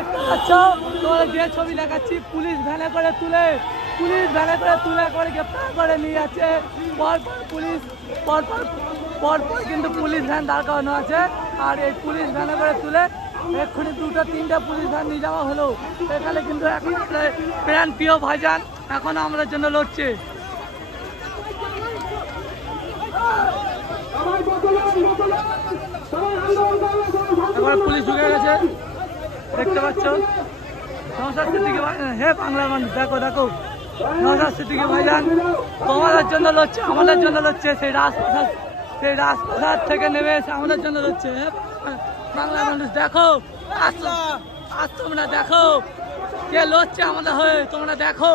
দেখতে পাচ্ছ, তোমাদের যে ছবি দেখাচ্ছি, পুলিশ ভ্যানে করে তুলে করে গ্রেপ্তার করে নিয়ে যাচ্ছে। পরপর কিন্তু পুলিশ ভ্যান দাঁড় করানো আছে। আর এই পুলিশ ভ্যানে করে তুলে এক্ষুনি 2-3টে পুলিশ ভ্যান নিয়ে যাওয়া হলো। এখানে কিন্তু এখন প্রাণ প্রিয় ভাইজান এখন আমাদের জন্য লড়ছে। এবার পুলিশ ঢুকে গেছে, দেখতে পাচ্ছ। নওশাদ সিদ্দিকী ভাইজান, হে বাংলার মানুষ, দেখো নওশাদ সিদ্দিকী ভাইজান তোমাদের জন্য লড়ছে, আমাদের জন্য লড়ছে। সেই রাজপ্রাসাদ থেকে নেমে এসে আমাদের জন্য লড়ছে। বাংলার মানুষ দেখো, তোমরা দেখো কে লড়ছে আমাদের হয়ে, তোমরা দেখো।